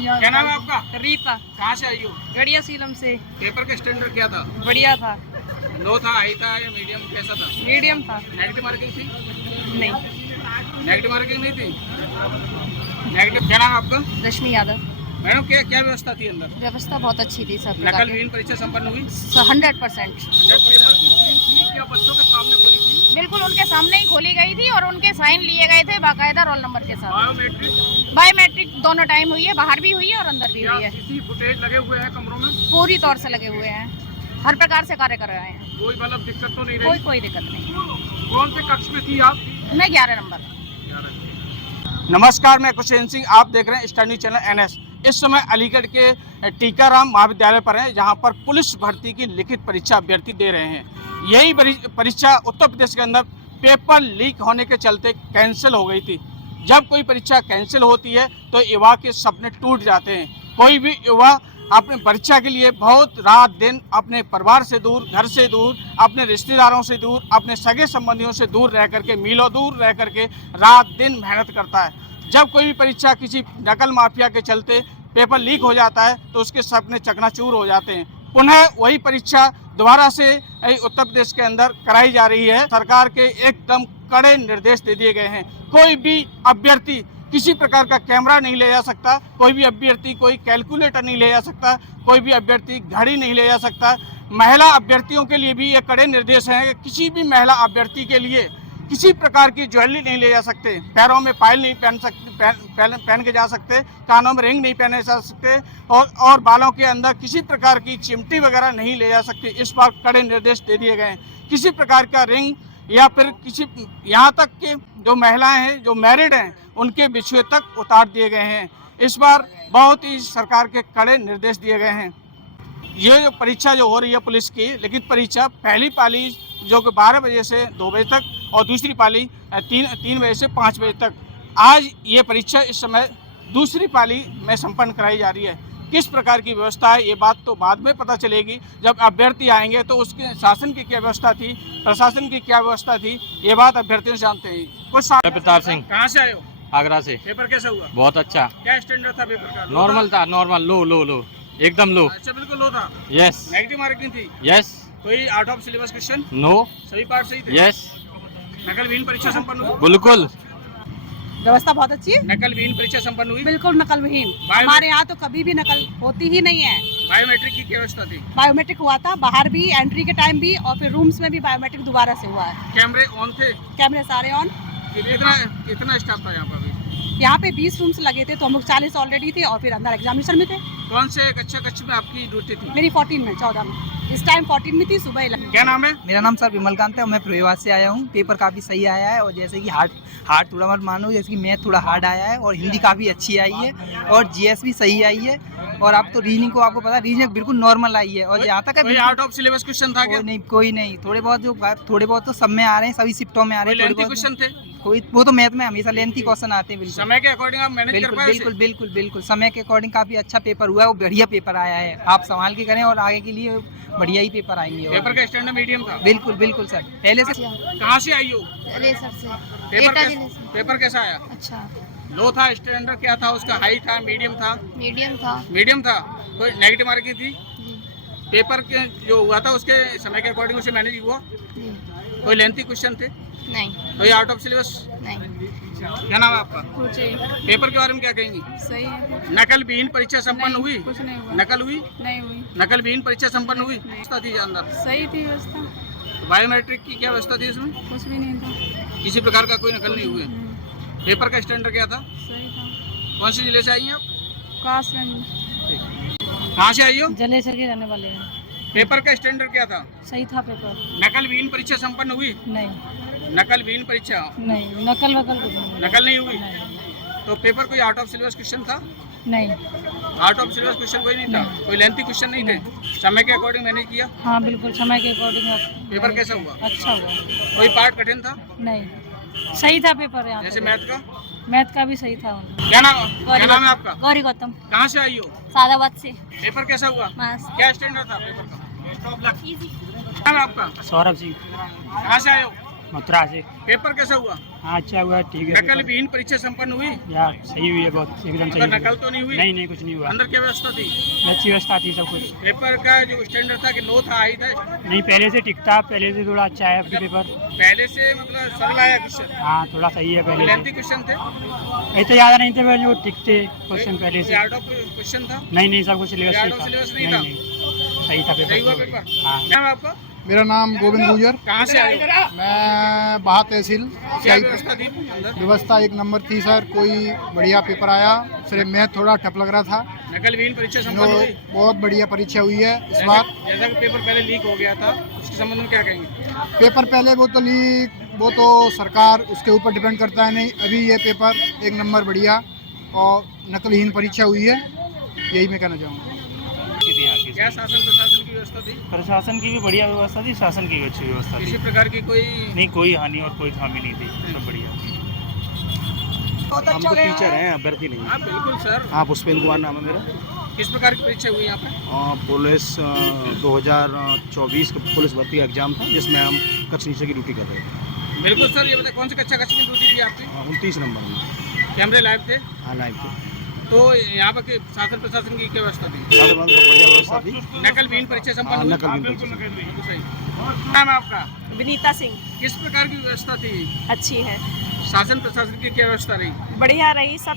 क्या नाम है आपका? रीता। कहाँ से आई हो? गड़िया सीलम से। पेपर का स्टैंडर्ड क्या था? बढ़िया था। लो था, हाई था या मीडियम, कैसा था? मीडियम था। नेगेटिव मार्किंग थी? नहीं। नेगेटिव मार्किंग नहीं थी? नेगेटिव। क्या नाम है आपका? रश्मि यादव। मैडम क्या क्या व्यवस्था थी अंदर? व्यवस्था बहुत अच्छी थी सब प्रकार नकल की। विहीन परीक्षा संपन्न हुई? 100%। पेपर की सील थी क्या बच्चों के सामने खोली थी? बिल्कुल उनके सामने ही खोली गई थी और उनके साइन लिए गए थे बाकायदा रोल नंबर के साथ। बायोमेट्रिक बायोमेट्रिक दोनों टाइम हुई है, बाहर भी हुई है और अंदर भी क्या हुई है। सीसी फुटेज लगे हुए हैं कमरों में? पूरी तौर से लगे हुए हैं, हर प्रकार से कार्य कर रहे हैं। कोई मतलब दिक्कत तो नहीं कोई रही? कोई दिक्कत नहीं। कौन से कक्ष में थी आप? मैं 11 नंबर। नमस्कार, मैं कुशेन सिंह, आप देख रहे हैं स्टार न्यूज चैनल NS। इस समय अलीगढ़ के टीकाराम महाविद्यालय पर हैं, जहां पर पुलिस भर्ती की लिखित परीक्षा अभ्यर्थी दे रहे हैं। यही परीक्षा उत्तर प्रदेश के अंदर पेपर लीक होने के चलते कैंसिल हो गई थी। जब कोई परीक्षा कैंसिल होती है तो युवा के सपने टूट जाते हैं। कोई भी युवा अपने परीक्षा के लिए बहुत रात दिन अपने परिवार से दूर, घर से दूर, अपने रिश्तेदारों से दूर, अपने सगे संबंधियों से दूर रह करके, मीलों दूर रह करके रात दिन मेहनत करता है। जब कोई भी परीक्षा किसी नकल माफिया के चलते पेपर लीक हो जाता है तो उसके सपने चकनाचूर हो जाते हैं। पुनः वही परीक्षा दोबारा से उत्तर प्रदेश के अंदर कराई जा रही है। सरकार के एकदम कड़े निर्देश दे दिए गए हैं। कोई भी अभ्यर्थी किसी प्रकार का कैमरा नहीं ले जा सकता, कोई भी अभ्यर्थी कोई कैलकुलेटर नहीं ले जा सकता, कोई भी अभ्यर्थी घड़ी नहीं ले जा सकता। महिला अभ्यर्थियों के लिए भी ये कड़े निर्देश हैं कि किसी भी महिला अभ्यर्थी के लिए किसी प्रकार की ज्वेलरी नहीं ले जा सकते, पैरों में पायल नहीं पहन के जा सकते, कानों में रिंग नहीं पहने जा सकते और बालों के अंदर किसी प्रकार की चिमटी वगैरह नहीं ले जा सकते। इस बार कड़े निर्देश दे दिए गए हैं। किसी प्रकार का रिंग या फिर किसी, यहाँ तक कि जो महिलाएं हैं जो मैरिड हैं उनके बिछुए तक उतार दिए गए हैं। इस बार बहुत ही सरकार के कड़े निर्देश दिए गए हैं। ये जो परीक्षा जो हो रही है पुलिस की लिखित परीक्षा, पहली पाली जो कि 12 बजे से 2 बजे तक और दूसरी पाली 3 बजे से 5 बजे तक, आज ये परीक्षा इस समय दूसरी पाली में संपन्न कराई जा रही है। किस प्रकार की व्यवस्था है ये बात तो बाद में पता चलेगी, जब अभ्यर्थी आएंगे तो उसके शासन की क्या व्यवस्था थी, प्रशासन की क्या व्यवस्था थी, ये बात अभ्यर्थियों से जानते हैं। कुछ प्रताप सिंह। कहाँ से आए हो? आगरा से। पेपर कैसा हुआ? बहुत अच्छा। क्या स्टैंडर्ड था पेपर का? नॉर्मल था, नॉर्मल, लो लो लो, एकदम लो। अच्छा, बिल्कुल लो था। यस। नेगेटिव मार्किंग थी? यस। कोई out of syllabus question? No. सभी पार्ट सही थे? यस। नकल विहीन परीक्षा संपन्न हुई? बिल्कुल। व्यवस्था बहुत अच्छी है। नकल विहीन परीक्षा संपन्न हुई? बिल्कुल नकल विहीन। हमारे यहाँ तो कभी भी नकल होती ही नहीं है। बायोमेट्रिक की क्या व्यवस्था थी? बायोमेट्रिक हुआ था, बाहर भी, एंट्री के टाइम भी, और फिर रूम्स में भी बायोमेट्रिक दोबारा से हुआ है। कैमरे ऑन थे? कैमरे सारे ऑन। कितना स्टाफ था यहाँ पर? यहाँ पे 20 रूम्स लगे थे तो हम लोग 40 ऑलरेडी थे और फिर अंदर एग्जामिनेशन में थे। कौन से कक्ष में आपकी ड्यूटी थी? मेरी 14 में, 14 में। इस टाइम 14 में थी, सुबह 11। क्या नाम है? मेरा नाम सर विमलकांत है और मैं प्रयोगवाद से आया हूँ। पेपर काफ़ी सही आया है और जैसे कि हार्ड थोड़ा मत मानो, जैसे कि मैथ थोड़ा हार्ड आया है और हिंदी काफ़ी अच्छी आई है और GS भी सही आई है। और आप तो रीजनिंग को आपको पता है, रीजनिंग बिल्कुल नॉर्मल आई है। और जहाँ तक है आउट ऑफ सिलेबस क्वेश्चन था क्या? कोई नहीं, थोड़े बहुत तो सब में आ रहे हैं, सभी शिफ्टों में आ रहे हैं। क्वेश्चन थे? कोई वो तो मैथ में हमेशा लेंथी क्वेश्चन आते हैं। बिल्कुल समय के अकॉर्डिंग आप मैनेज कर पाए? बिल्कुल समय के अकॉर्डिंग काफ़ी अच्छा पेपर हुआ है और बढ़िया पेपर आया है। आप संभाल के करें और आगे के लिए बढ़िया ही पेपर आएंगे। पेपर का स्टैंडर्ड मीडियम था? बिल्कुल सर। पहले से। कहाँ से आई हो? रेसर से। पेपर कैसा आया? अच्छा। लो था? स्टैंडर्ड क्या था उसका? हाई था, मीडियम था? मीडियम था। कोई नेगेटिव मार्किंग थी? जी। पेपर के जो हुआ था उसके समय के अकॉर्डिंग उसे मैनेज हुआ? जी। कोई लेंथी क्वेश्चन थे? नहीं। कोई आउट ऑफ सिलेबस? नहीं। क्या नाम है आपका? मुझे पेपर के बारे में क्या कहेंगी? सही है। नकल विहीन परीक्षा संपन्न हुई? कुछ नहीं हुआ। नकल हुई? नहीं हुई। नकल विहीन परीक्षा संपन्न हुई? व्यवस्था थी अंदर? सही थी व्यवस्था। बायोमेट्रिक की क्या व्यवस्था थी इसमें? कुछ भी नहीं था। किसी प्रकार का कोई नकल नहीं हुए? पेपर का स्टैंडर्ड क्या था? सही था। कौन से जिले से आई हैं आप? कासगंज। कहाँ से आई हो? जलेसर के रहने वाले हैं। पेपर का स्टैंडर्ड क्या था? सही था पेपर। नकल विहीन परीक्षा संपन्न हुई? नहीं। नकल विहीन परीक्षा नहीं, नकल वकल कुछ नहीं। नकल नहीं हुई? नहीं। तो पेपर कोई आउट ऑफ सिलेबस क्वेश्चन था? नहीं। आउट ऑफ सिलेबस क्वेश्चन कोई नहीं था? कोई लेंथी क्वेश्चन नहीं थे? समय के अकॉर्डिंग मैनेज किया? हाँ बिल्कुल, समय के अकॉर्डिंग। पेपर कैसा हुआ? अच्छा हुआ। कोई पार्ट कठिन था? नहीं, सही था पेपर। यहाँ जैसे मैथ का? मैथ का भी सही था। क्या नाम है आपका? गौरी गौतम। कहाँ से आई हो? सादाबाद से। पेपर कैसा हुआ? मस्त। क्या स्टैंडर्ड था पेपर का? क्या नाम है आपका? सौरभ सिंह। कहाँ से आए हो? मथुरा से। पेपर कैसा हुआ? हाँ अच्छा हुआ, ठीक है। नकल विहीन परीक्षा संपन्न हुई? यार सही हुई है, बहुत एकदम सही मतलब हुई। नकल तो नहीं हुई? नहीं नहीं, कुछ नहीं हुआ। अंदर क्या व्यवस्था थी? अच्छी व्यवस्था थी सब कुछ। पेपर का जो स्टैंडर्ड था कि लो था, हाई था? नहीं, पहले से ठीक था, पहले से थोड़ा अच्छा है आपके पेपर। पहले से मतलब सरल आया क्वेश्चन? हाँ थोड़ा सही है पहले लेंथी से। क्वेश्चन थे? ऐसे ज़्यादा नहीं थे, जो ठीक थे क्वेश्चन पहले से। आउट ऑफ क्वेश्चन था? नहीं नहीं, सब कुछ सिलेबस Out सही of था। syllabus नहीं नहीं था? नहीं, सही था सही हुआ पेपर। पेपर? हाँ। क्या है आपका? मेरा नाम गोविंद गुजर। कहाँ से आए हो? मैं बाहा तहसील क्या व्यवस्था थी अंदर? व्यवस्था एक नंबर थी सर, कोई बढ़िया पेपर आया। सिर्फ मैथ थोड़ा टफ लग रहा था। नकल विहीन परीक्षा जो संपन्न हुई? बहुत बढ़िया परीक्षा हुई है इस बार। जैसा कि पेपर पहले लीक हो गया था, उसके संबंध में क्या कहेंगे? पेपर पहले वो तो सरकार उसके ऊपर डिपेंड करता है। नहीं, अभी ये पेपर एक नंबर बढ़िया और नकलहीन परीक्षा हुई है, यही मैं कहना चाहूँगा। क्या शासन प्रशासन की व्यवस्था थी? प्रशासन की भी बढ़िया व्यवस्था थी, शासन की भी अच्छी व्यवस्था किसी प्रकार की कोई? नहीं, कोई हानि और कोई खामी नहीं थी, सब बढ़िया। हम तो टीचर हैं, अभ्यर्थी नहीं। हाँ बिल्कुल सर। हाँ, पुष्पेंद्र कुमार नाम है मेरा। किस प्रकार की परीक्षा हुई यहाँ पे? पुलिस 2024 का पुलिस भर्ती का एग्जाम था, जिसमें हम कक्ष नीचे की ड्यूटी कर रहे थे। बिल्कुल सर, ये बताए कौन से कक्षा की ड्यूटी थी आपकी? 29 नंबर में। कैमरे लाइव थे? हाँ, लाइव थे। तो यहाँ पर शासन प्रशासन की क्या व्यवस्था थी? बहुत बढ़िया व्यवस्था थी। नकल विहीन परीक्षा संपन्न हाँ, हुई? नकल विहीन बिल्कुल परीक्षा। बिल्कुल सही। नाम है आपका? विनीता सिंह। किस प्रकार की व्यवस्था थी? अच्छी है, शासन प्रशासन की क्या व्यवस्था रही? बढ़िया रही, सब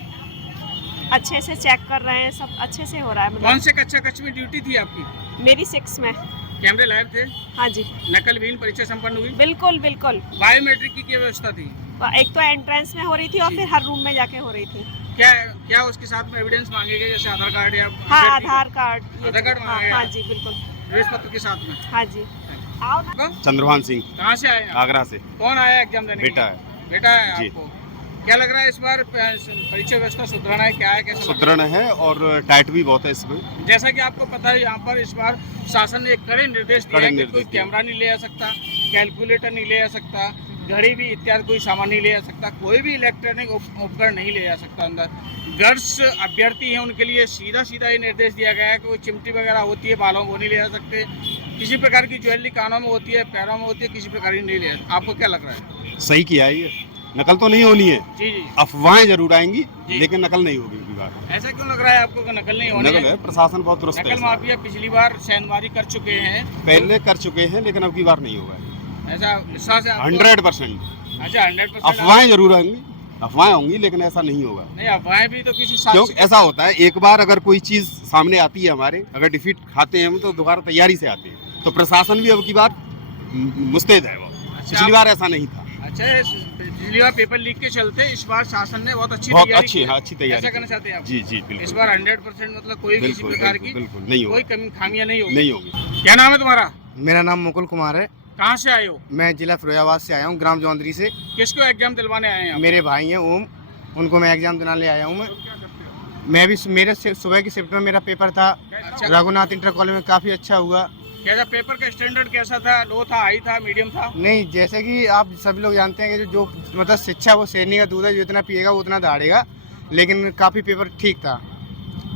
अच्छे से चेक कर रहे हैं, सब अच्छे से हो रहा है। कौन से कक्ष में ड्यूटी थी आपकी? मेरी 6 में। कैमरे लाइव थे? हाँ जी, नकल विहीन परीक्षा संपन्न हुई? बिल्कुल बिल्कुल। बायोमेट्रिक की क्या व्यवस्था थी? एक तो एंट्रेंस में हो रही थी और फिर हर रूम में जाके हो रही थी। क्या क्या उसके साथ में एविडेंस मांगे गए, जैसे आधार कार्ड या हाँ, अभ्यर्थी का? आधार कार्ड, ये आधार कार्ड हाँ, मांगा गया? हाँ जी बिल्कुल। प्रवेश पत्र के साथ में? हाँ जी। आओ ना। चंद्रभान सिंह, कहाँ से आए आप? आगरा से। कौन आया एग्जाम देने? बेटा है। बेटा है जी। आपको? क्या लग रहा है इस बार परीक्षा व्यवस्था सुधरण है, क्या है, कैसे लग रहा सुदृढ़ है और टाइट भी बहुत है इसमें। है? जैसा कि आपको पता है, यहाँ पर इस बार शासन ने एक कड़े निर्देश दिए कड़े हैं कि निर्देश कोई दिए। कैमरा नहीं ले आ सकता, कैलकुलेटर नहीं ले आ सकता, घड़ी भी इत्यादि कोई सामान नहीं ले आ सकता, कोई भी इलेक्ट्रॉनिक उपकरण नहीं ले आ सकता अंदर। गर्ल्स अभ्यर्थी हैं उनके लिए सीधा सीधा ये निर्देश दिया गया है कि वो चिमटी वगैरह होती है बालों में, वो नहीं ले आ सकते। किसी प्रकार की ज्वेलरी कानों में होती है, पैरों में होती है, किसी प्रकार की नहीं ले आ। आपको क्या लग रहा है? सही किया है ये। नकल तो नहीं होनी है, जी जी। अफवाहें जरूर आएंगी, जी। लेकिन नकल नहीं होगी इस बार। ऐसा क्यों लग रहा है आपको कि नकल नहीं होनी नकल है, प्रशासन बहुत दुरुस्त है नकल इस बार। माफिया पिछली बार शहनवारी कर चुके हैं, पहले कर चुके हैं, लेकिन अब की बार नहीं होगा। ऐसा विश्वास है आपको? 100%। अच्छा 100%। अफवाहें जरूर आएंगी, अफवाहें होंगी, लेकिन ऐसा नहीं होगा। नहीं, अफवाहें भी तो किसी क्योंकि ऐसा होता है, एक बार अगर कोई चीज सामने आती है हमारे, अगर डिफीट खाते हैं हम, तो दोबारा तैयारी से आते हैं। तो प्रशासन भी अब की बार मुस्तैद है वो। पिछली बार ऐसा नहीं था। अच्छा, पिछली बार पेपर लीक के चलते इस बार शासन ने बहुत अच्छी बहुत तैयारी अच्छी, की है। हाँ, अच्छी तैयारी ऐसा की। करना चाहते हैं आप? जी जी इस बिल्कुल। बार 100% मतलब कोई किसी बिल्कुल प्रकार की बिल्कुल नहीं कोई होगा, कमी खामियां नहीं होगी। नहीं होगी। क्या नाम है तुम्हारा? मेरा नाम मुकुल कुमार है। कहाँ से आए हो? मैं जिला फिरोजाबाद से आया हूँ, ग्राम जौंदरी से। किसको एग्जाम दिलवाने आए हैं आप? मेरे भाई हैं ओम, उनको मैं एग्ज़ाम दिलाने आया हूँ। मैं भी मेरे सुबह की शिफ्ट में मेरा पेपर था, अच्छा। रघुनाथ इंटर कॉलेज में, काफ़ी अच्छा हुआ। कैसा पेपर का स्टैंडर्ड कैसा था? लो था, हाई था, मीडियम था? नहीं, जैसे कि आप सभी लोग जानते हैं कि जो मतलब शिक्षा वो शेरनी का दूध है, जितना पिएगा वो उतना दहाड़ेगा। लेकिन काफ़ी पेपर ठीक था।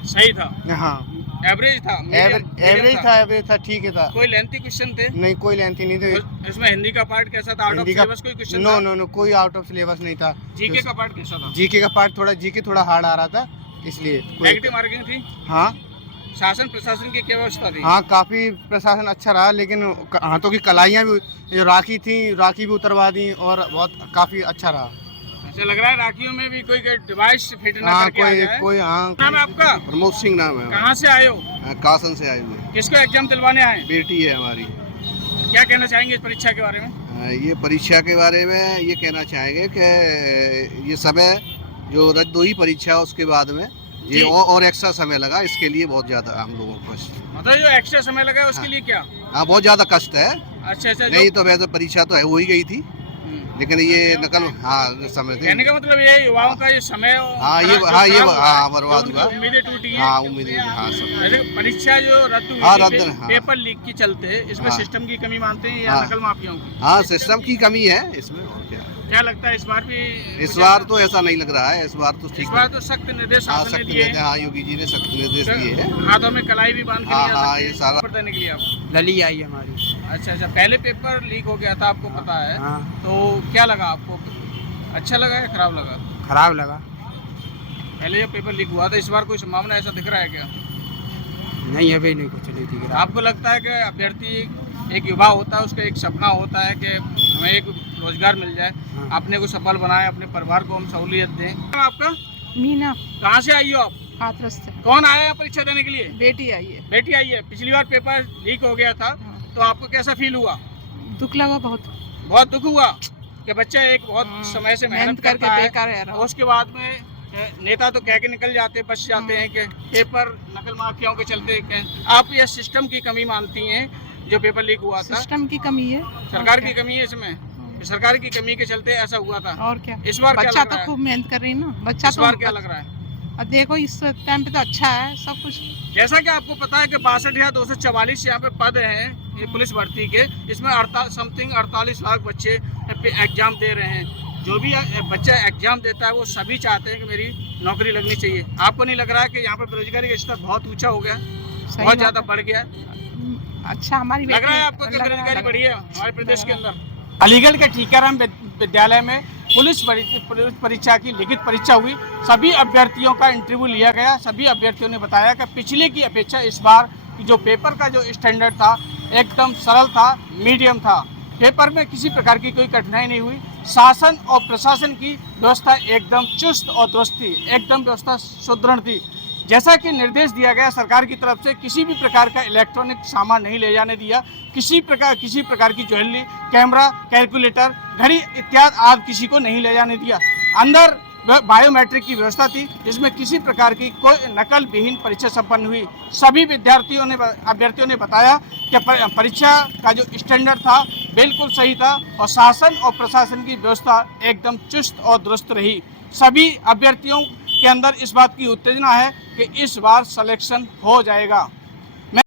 सही था? हाँ, एवरेज था? एवरेज था, ठीक है था। कोई लेंथी क्वेश्चन थे? नहीं, कोई लेंथी नहीं थे। इसमें हिंदी का पार्ट कैसा था? आउट ऑफ हिंदी का सिलेबस कोई क्वेश्चन नो था? नो नो, कोई आउट ऑफ सिलेबस नहीं था। जीके का पार्ट कैसा था? जीके का पार्ट थोड़ा हार्ड आ रहा था, इसलिए नेगेटिव मार्किंग थी? हाँ शासन प्रशासन की क्या व्यवस्था थी? हाँ, काफ़ी प्रशासन अच्छा रहा, लेकिन हाथों की कलाइयाँ भी जो राखी भी उतरवा दी और बहुत काफ़ी अच्छा रहा। अच्छा, लग रहा है राखियों में भी कोई डिवाइस फिट ना हाँ, करके आ जाए। कोई हाँ। नाम है आपका? प्रमोद सिंह नाम है। कहाँ से आए हो? कासन से आए हुए। किसको एग्जाम दिलवाने आए? बेटी है हमारी। क्या कहना चाहेंगे इस परीक्षा के बारे में? ये परीक्षा के बारे में ये कहना चाहेंगे कि ये समय जो रद्द हुई परीक्षा, उसके बाद में जी। ये और एक्स्ट्रा समय लगा, इसके लिए बहुत ज़्यादा हम लोगों को मतलब जो एक्स्ट्रा समय लगा है उसके लिए क्या? हाँ, बहुत ज़्यादा कष्ट है। अच्छा अच्छा। नहीं तो वैसे परीक्षा तो हो ही गई थी, लेकिन ये नकल समय थे। कहने का मतलब ये युवाओं का ये समय बर्बाद हुआ। उम्मीदें टूटी हैं। हाँ, उम्मीदें, हाँ, सब। वैसे परीक्षा जो रद्द हुई हाँ, थी, रद्द, हाँ। पेपर लीक के चलते इसमें हाँ। सिस्टम की कमी मानते हैं या हाँ। नकल माफियाओं की? हाँ, सिस्टम की कमी है इसमें, और क्या लगता है इस बार भी? इस बार तो ऐसा नहीं लग रहा है, इस बार तो इस ठीक बार है। तो सख्त निर्देश हाँ, शासन ने सख्त दिए निर्देश, हाँ, योगी जी ने सख्त निर्देश दिए हैं। हाथों में कलाई भी बांध के हाँ, नहीं जा हाँ, सकते ये सारा। पेपर देने के लिए आप? लली आई हमारी। अच्छा अच्छा, पहले पेपर लीक हो गया था, आपको पता है? हाँ। तो क्या लगा आपको? अच्छा लगा या खराब लगा? खराब लगा। पहले ये पेपर लीक हुआ था, इस बार कोई संभावना ऐसा दिख रहा है क्या? नहीं, अभी नहीं, कुछ नहीं दिख रहा। आपको लगता है कि अभ्यर्थी एक युवा होता है, उसका एक सपना होता है कि हमें एक रोजगार मिल जाए, अपने को सफल बनाए, अपने परिवार को हम सहूलियत दें। आपका मीना कहाँ से आई हो आप? हाथरस से। कौन आया है परीक्षा देने के लिए? बेटी आई है। बेटी आई है। पिछली बार पेपर लीक हो गया था, तो आपको कैसा फील हुआ? दुख लगा बहुत। बहुत दुख हुआ कि बच्चा एक बहुत समय से मेहनत करता है बेकार है। और उसके बाद में नेता तो कह के निकल जाते, बच जाते हैं कि पेपर नकल माफियाओं के चलते। आप ये सिस्टम की कमी मानती हैं जो पेपर लीक हुआ था? सिस्टम की कमी है, सरकार की कमी है इसमें? सरकार की कमी के चलते ऐसा हुआ था। और क्या? इस बार क्या बच्चा लग तो रहा है? खूब मेहनत कर रही है ना। बच्चा इस बार क्या लग रहा है? और देखो इस टाइम पे तो अच्छा है सब कुछ। जैसा कि आपको पता है कि 62,244 यहाँ पे पद हैं ये पुलिस भर्ती के, इसमें 48 लाख बच्चे एग्जाम दे रहे हैं। जो भी बच्चा एग्जाम देता है वो सभी चाहते हैं कि मेरी नौकरी लगनी चाहिए। आपको नहीं लग रहा है कि यहाँ पे बेरोजगारी का स्तर बहुत ऊंचा हो गया, बहुत ज्यादा बढ़ गया? अच्छा, हमारी लग रहा है आपको कि बेरोजगारी बढ़ी है हमारे प्रदेश के अंदर? अलीगढ़ के टीकाराम विद्यालय में पुलिस परीक्षा की लिखित परीक्षा हुई। सभी अभ्यर्थियों का इंटरव्यू लिया गया। सभी अभ्यर्थियों ने बताया कि पिछले की अपेक्षा इस बार जो पेपर का जो स्टैंडर्ड था एकदम सरल था, मीडियम था। पेपर में किसी प्रकार की कोई कठिनाई नहीं हुई। शासन और प्रशासन की व्यवस्था एकदम चुस्त और दुरुस्त थी, एकदम व्यवस्था सुदृढ़ थी। जैसा कि निर्देश दिया गया सरकार की तरफ से, किसी भी प्रकार का इलेक्ट्रॉनिक सामान नहीं ले जाने दिया। किसी प्रकार की ज्वेलरी, कैमरा, कैलकुलेटर, घड़ी इत्यादि आदि किसी को नहीं ले जाने दिया। अंदर बायोमेट्रिक की व्यवस्था थी, जिसमें किसी प्रकार की कोई नकल विहीन परीक्षा संपन्न हुई। सभी अभ्यर्थियों ने बताया कि परीक्षा का जो स्टैंडर्ड था बिल्कुल सही था और शासन और प्रशासन की व्यवस्था एकदम चुस्त और दुरुस्त रही। सभी अभ्यर्थियों के अंदर इस बात की उत्तेजना है कि इस बार सिलेक्शन हो जाएगा।